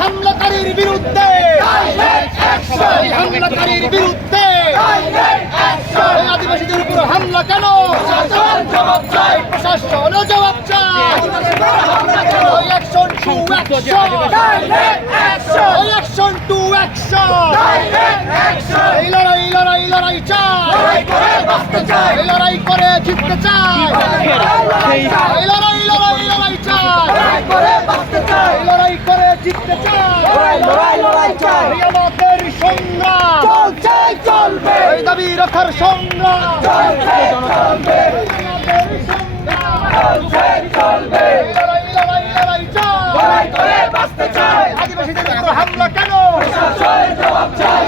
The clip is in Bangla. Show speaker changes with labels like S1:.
S1: হামলাকারীর বিরুদ্ধে হামলাকারীর বিরুদ্ধে আদিবাসীদের উপর হামলা কেন? প্রশাসন জবাব চাই। অ্যাকশন টু অ্যাকশন ওই অ্যাকশন টু অ্যাকশন এই লড়াই লড়াই লড়াই চাই। এই লড়াই করে জিততে চাই। এই লড়াই লড়াই লড়াই চাই। এই লড়াই করে জিততে চাই। এই আমাদের সংগ্রাম। এই দাবি রক্ষার সংগ্রাম। লড়াই করে বাঁচতে চাই আদিবাসীদের উপর হামলা কেন? জবাব চাই।